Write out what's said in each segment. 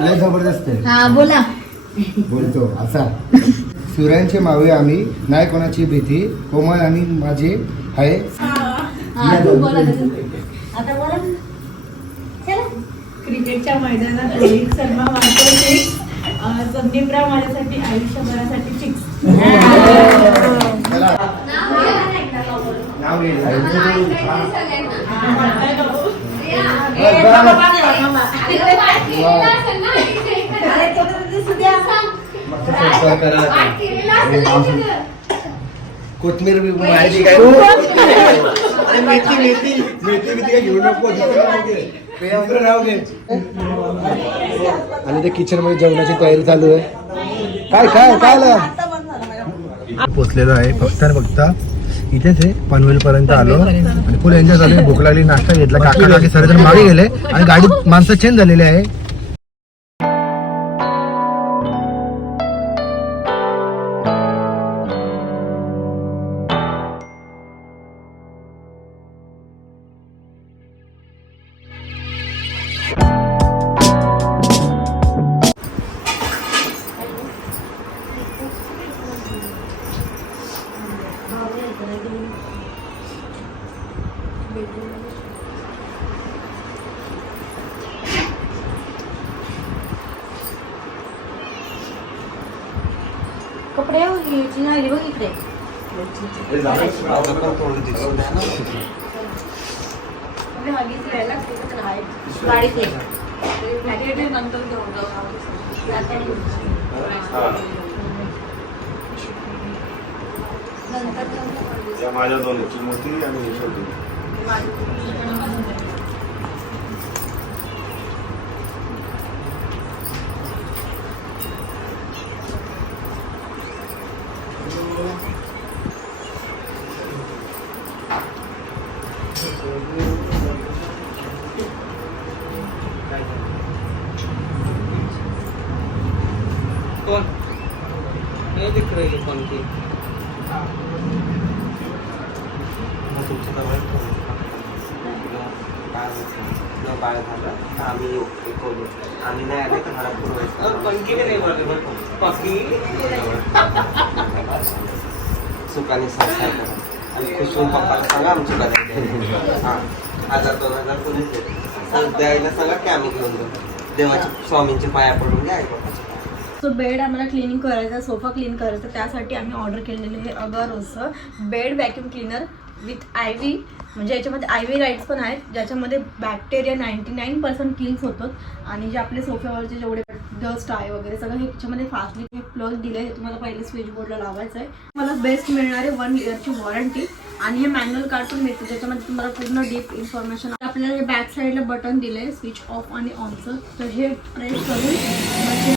लय जबरदस्त आहे. हा बोला. बोलतो असा सूर्यांचे मावे आम्ही नाही कोणाची भीती कोमल आणि माझे आहे. हा तू बोला आता बोला चला. क्रिकेटच्या मैदानात रोहित शर्मा मारतो सिक्स संदीपराव माझ्यासाठी आयुष्यभरासाठी चला. नाव घे. आता. कोथमीर बी माहिती काय? अरे मेथी मेथी मेथी बिथी काय घेऊ नको आणि ते किचनमध्ये जेवणाची तयारी चालू आहे. काय काय काय पोचलेलो आहे. फक्त आणि फक्त इथेच आहे पनवेल पर्यंत आलो. आणि फुल एन्जॉय झाले. भूक लागली नाश्ता घेतला. काका काकी सगळेजण मागे गेले. आणि गाडीत माणसं चेंज झालेले आहे. घ्यायची नाही बघ इकडे. माझ्या दोन्हीची मोठी आणि कौन नहीं. दिख रही है कौन की बाळ झालं आम्ही येऊ करू. आम्ही नाही आले तर और पुरवायचं. पंखी भी नहीं रहे पंखी सुखाने संसार करा. आणि खुशून पप्पाला सांगा आमची हां. हजार दोन हजार कोणीच द्यायला सांगा की आम्ही घेऊन जाऊ. देवाच्या स्वामींचे पाया पडून घ्या आई सो बेड आम्हाला क्लिनिंग करायचा सोफा क्लीन करायचा त्यासाठी आम्ही ऑर्डर केलेले हे अगरोसचं bed vacuum cleaner with I V म्हणजे याच्यामध्ये आय व्ही राईट्स पण आहेत ज्याच्यामध्ये bacteria ninety nine percent kills होतात. आणि जे आपले सोफ्यावरचे जेवढे डस्ट आहे वगैरे सगळं हे फास्टली हे प्लग दिलं हे तुम्हाला पहिले स्विच बोर्डला लावायचं आहे मला बेस्ट मिळणारे वन इयरची वॉरंटी. आणि हे मॅन्युअल कार्ड पण मिळते ज्याच्यामध्ये तुम्हाला पूर्ण डीप इन्फॉर्मेशन आपल्याला हे बॅक साईडला बटन दिलं आहे स्विच ऑफ आणि ऑनचं. तर हे प्रेस करून मग ते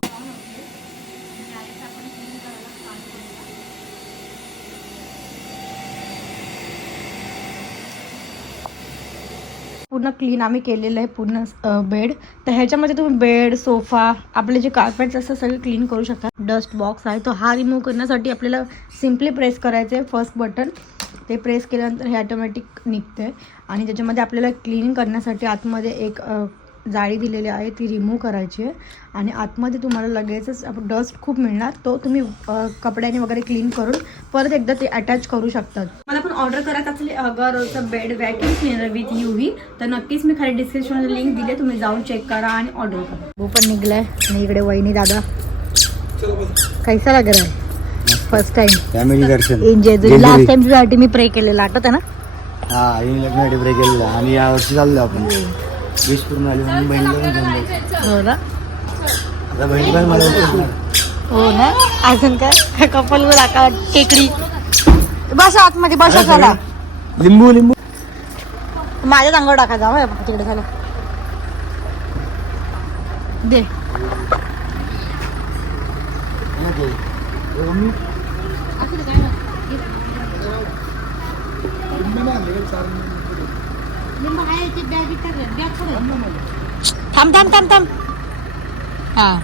पूर्ण क्लीन आम्ही केलेलं आहे पूर्ण बेड तर ह्याच्यामध्ये तुम्ही बेड सोफा आपले जे कार्पेट्स असतात सगळे क्लीन करू शकता. डस्ट बॉक्स आहे तो हा रिमूव्ह करण्यासाठी आपल्याला सिम्पली प्रेस करायचं आहे फर्स्ट बटन ते प्रेस केल्यानंतर हे ऑटोमॅटिक निघते आणि त्याच्यामध्ये आपल्याला क्लीन करण्यासाठी आतमध्ये एक जाळी दिलेली आहे ती रिमूव्ह करायची आहे. आणि आतमध्ये तुम्हाला लगेचच डस्ट खूप मिळणार. तो तुम्ही कपड्याने वगैरे क्लीन करून परत एकदा ते अटॅच करू शकतात. मला पण ऑर्डर करायचं असेल अगरचं bed vacuum cleaner with U V तर नक्कीच मी खाली डिस्क्रिप्शनमध्ये लिंक दिले तुम्ही जाऊन चेक करा आणि ऑर्डर करा. वो पण निघलाय. आणि इकडे वहिनी दादा. कैसा लग रहा है? फर्स्ट टाइम फॅमिली दर्शन. लास्ट टाइम तुझ्यासाठी मी प्रे केलेला. आठवत आहे ना? हा इंग्लंडसाठी ब्रेक केलेला. आणि या वर्षी चाललो आपण. वीस पूर्ण आली म्हणून बहिणीला पण घेऊन जाऊ. हो ना? आता बहिणी पण मला. हो ना? अजून काय? कपल का टेकडी. बसा आतमध्ये बसा चला. लिंबू लिंबू. माझ्याच अंगावर टाका जा हं, तिकडे झालं दे. थांब थांब थांब थांब. हा.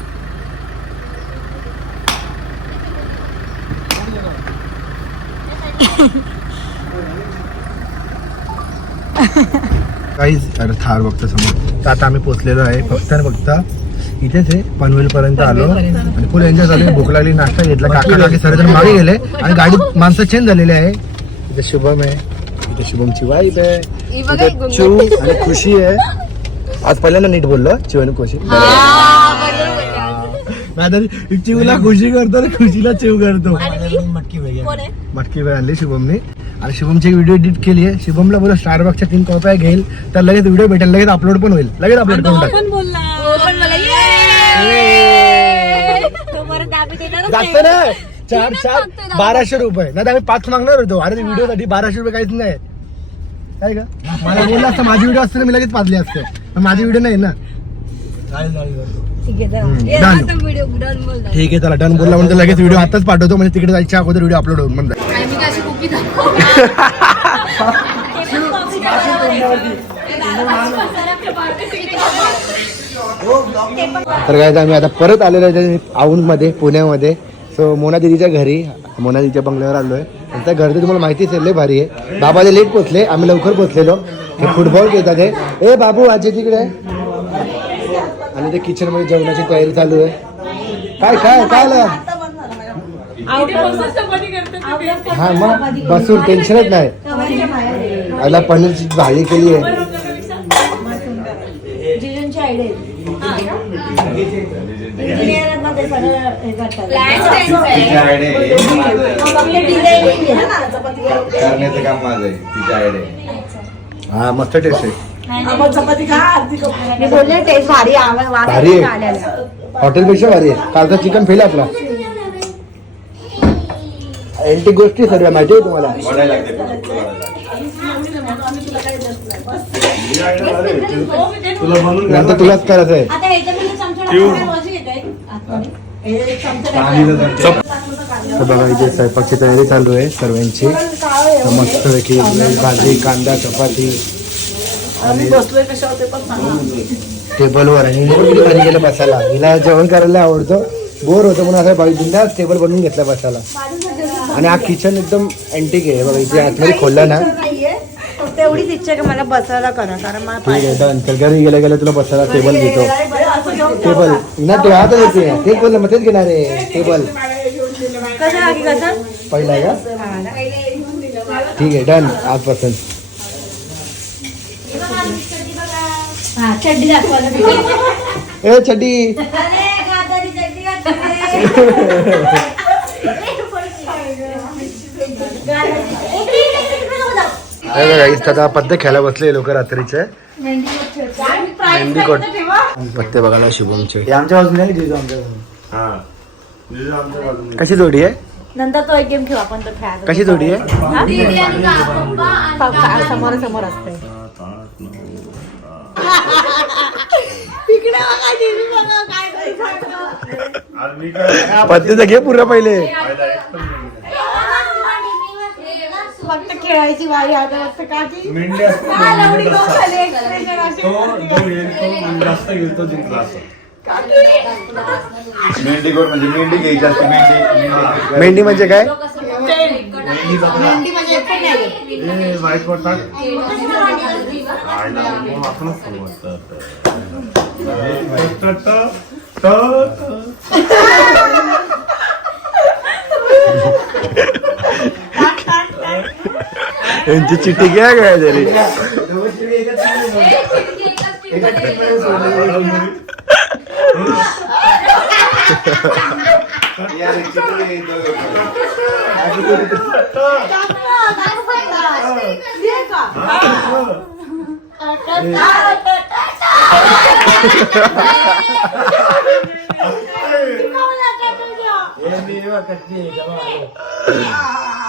काहीच अरे थार बघतो समोर. तर आता आम्ही पोचलेलो आहे. फक्त आणि फक्त इथेच आहे. पनवेल पर्यंत आलो. आणि फुल एन्जॉय झाले. भूक लागली नाश्ता घेतला काका काकी सर्वजण मागे गेले. आणि गाडीत माणसं चेंज झालेले आहे. इथे शुभम आहे. इथे शुभमची वाईफ आहे. चिव आणि खुशी आहे. आज पहिल्यांदा नीट बोललो चिव आणि खुशी. नाहीतर चिवला खुशी करतो आणि खुशीला चिव करतो. मटकी मटकी वेळ आणली शुभमने. आणि शुभमची व्हिडिओ एडिट केली आहे. शुभमला बोला स्टारबक्सच्या तीन कॉप्या घेईल. तर लगेच व्हिडिओ भेटेल लगेच अपलोड पण होईल. लगेच अपलोड करून टाक. जास्त नाही. चार चार बाराशे रुपये. नाही तर आम्ही पाच मागणार होतो. अरे व्हिडिओ साठी बाराशे रुपये काहीच नाही. काय का मला बोललं असतं माझी व्हिडिओ असते ना मी लगेच पाजले असते. पण माझी व्हिडिओ नाही ना. ठीक आहे चला. डन. बोलला म्हणजे लगेच व्हिडिओ आताच पाठवतो म्हणजे तिकडे जायच्या अगोदर व्हिडिओ अपलोड होऊन जाईल तर काय आम्ही आता परत आलेलो आहे औंधमध्ये पुण्यामध्ये. सो मोना दिदीच्या घरी. मोना दिदीच्या बंगल्यावर आलो आहे त्यांचं घर तर तुम्हाला माहितीच आहे लय भारी आहे. बाबाले लेट पोचले आम्ही लवकर पोचलेलो. हे फुटबॉल खेळतात हे. ए बाबू आजी तिकडे आणि ते किचनमध्ये जेवणाची तयारी चालू आहे. काय काय काय आलं? हा मग बसून टेन्शनच नाही. आला पनीरची भाजी केली आहे. आयडिया करण्याचं काम माझं आहे. तिच्या आयडिया हा मस्त टेस्ट आहे. मी बोलले टेस्ट भारी आवाज वास भारी आहे. आलेला. हॉटेलपेक्षा भारी आहे. कालचा चिकन फेल आपला. एंटी गोष्टी सर्व माहिती आहे तुम्हाला? वाढायला लागते. तुला म्हणून नंतर तुलाच करायचं आहे. आता ह्याच्यामध्ये चमचा टाकून बघा इथे स्वयंपाकची तयारी चालू आहे सर्वांची. मस्त पैकी भाजी कांदा चपाती टेबलवर आणि पण किती भारी केलं बसायला. हिला जेवण करायला आवडतं. बोर होतं म्हणून असं बाई बिंदास टेबल बनवून घेतला बसायला. आणि हा किचन एकदम अँटिक आहे. बघा इथे आतमध्ये खोलला ना. फक्त एवढीच इच्छा की मला बसायला करा कारण मला घरी गेल्या गेल्या तुला बसायला टेबल घेतो टेबल ना ते आता येते तेच बोललं मग तेच घेणार आहे टेबल कसं आहे की कसं पहिला आहे का ठीक आहे डन हा चड्डी दाखवायला ए छटी अरे बघा इथं आता पत्ते खेळायला बसले लोक रात्रीचे मेहंदी कोट. पत्ते बघायला शुभमचे आमच्या बाजूने आहे जिजू आमच्या बाजूने. हा. कशी जोडी आहे? नंतर तो एक गेम खेळू आपण तो खेळायचा. कशी जोडी आहे? समोर समोर असते आज मी काय पत्ते तर घे पुरा पहिले. फक्त खेळायची वारी आता फक्त का की मेंढी असते ना, मेंढी असते. तो जो येईल तो म्हणजे जास्त घेईल तो जिंकला असं मेंढी गोड म्हणजे मेंढी घ्यायची असते मेंढी मेंढी मेंढी म्हणजे काय ए, बाईक वर टाक. आयला, मग आपणच समजतं. ट, यांची चिठ्ठी घ्या काय तरी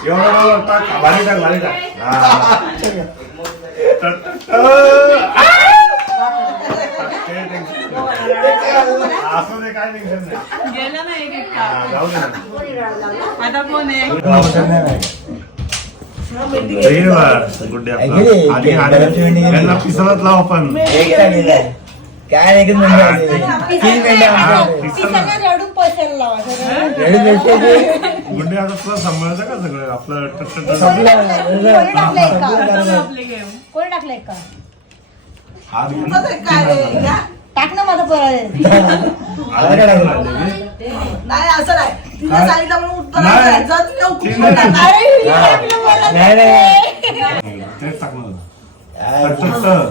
एवढा टाक भारी टाक भारी टाक. हा. ते नाही. असं ते काय टेन्शन नाही. गेला ना एक एक हा, जाऊ दे ना. आता कोण आहे? बघ, गुड्डे आपला. आधी आधी यांना पिसालाच लाव आपण काय नाही तीन मेंढ्या हा, आमच्या पिसाला. रडून पैशाला लावा. रेडी भेटते गुड्डे आता तुला सांभाळायचं का सगळं? आपलं टक टक टक. कोणी टाकलंय? का? आपले गेम कोणी टाकलंय का? हात घेऊन टाक ना माझं परत. काय? नाही असं नाही. म्हणून उत्तर नाही. नाही अरे टाकलं. नाही नाही. तेच होतं.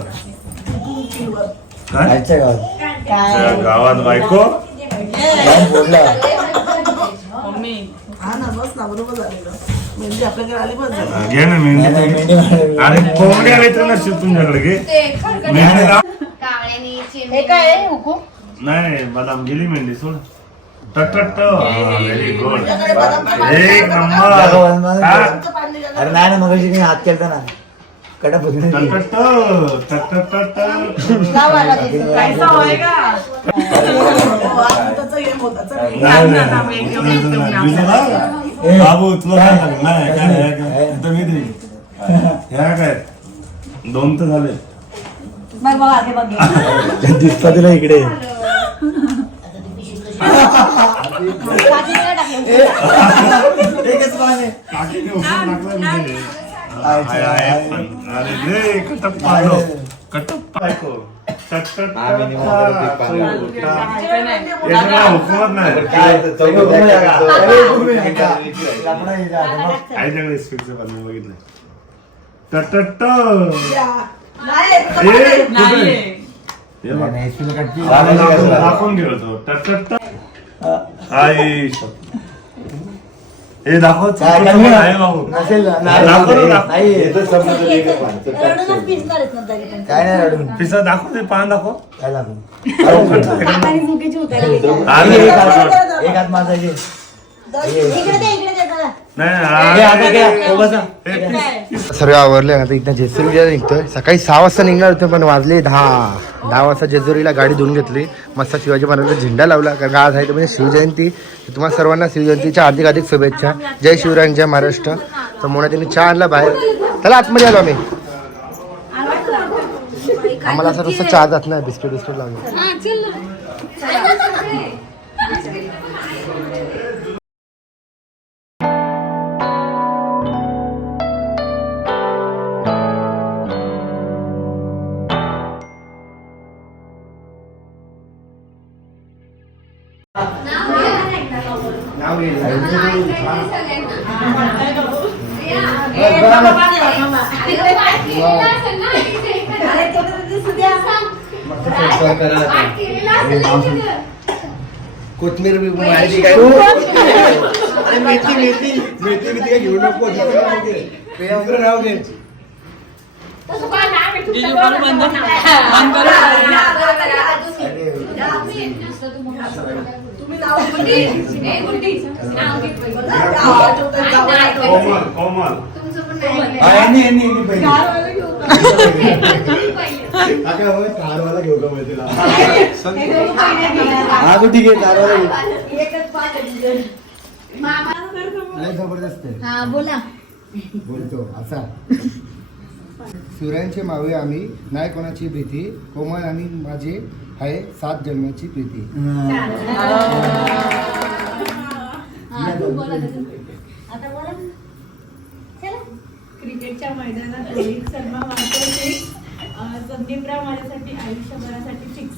काय? आजच्या गावात. त्या गावात बायको? मम्मी. हा ना बस ना बरोबर झालेलं. मेहंदी आपल्याकडे आली बस. झाली हा, घे ना मेहंदी. मेंढी मारली. अरे कोंबडी आली तर नसतील तुमच्याकडे घे. मेहंदी लाव. हे काय आहे, हुकू नाही बदाम. गेली मेहंदी सोड. टक टक व्हेरी गुड एक नंबर. हा. अरे नाही ना मग मी हात केलता ना. कडा टक बघून टक टक, टक टक टक टक. गावाला देतो. काय सवय का? हो? बाबू तुला काय मी. ह्या काय? दोन तर झाले. दिसता तुला इकडे. एकच हुकूमत नाही आईच्याकडे स्पीकचं पण बघितलं हे बघ. दाखवून दाखवून गेलो तो टक टक टक आई. हे दाखव आहे बाबू नसेल ना. दाखव ना, दाखव. नाही रडूनच पिसणार आहेत नंतर इथे. काय नाही रडून पिसा दाखव ते पान दाखव काय मुकेची उतारे. अरे, एक हात- एक हात माझा घे इकडे दे इकडे दे जरा. सर्व आवरले आता इथं जेजुरीला निघतोय. सकाळी सहा वाजता निघणार होते पण वाजले दहा. दहा वाजता जेजुरीला गाडी धुवून घेतली. मस्त शिवाजी महाराजांचा झेंडा लावला कारण आज आहे तर म्हणजे शिवजयंती. तुम्हाला सर्वांना शिवजयंतीच्या हार्दिक हार्दिक शुभेच्छा. जय शिवराय जय महाराष्ट्र. तर मोना त्यांनी चहा आणला बाहेर. त्याला आतमध्ये आलो आम्ही. आम्हाला असं नुसतं चहा जात नाही बिस्किट बिस्किट लागलं कोथमीर माहिती काय मेथी मेथी मेथी मेथी काय घेऊ नको राहू दे कोमल कोमल यांनी यांनी यांनी पहिले. कारवाला घेऊ का? माहिती हा तू ठीक आहे. लय जबरदस्त आहे. हा बोला. बोलतो असा. सूर्यांचे मावे आम्ही नाही कोणाची भीती कोमल आणि माझे आहे सात जन्माची प्रीती. आता मैदानात रोहित शर्मा मारतो ते संदीपराव माझ्यासाठी आयुष्यभरासाठी फिक्स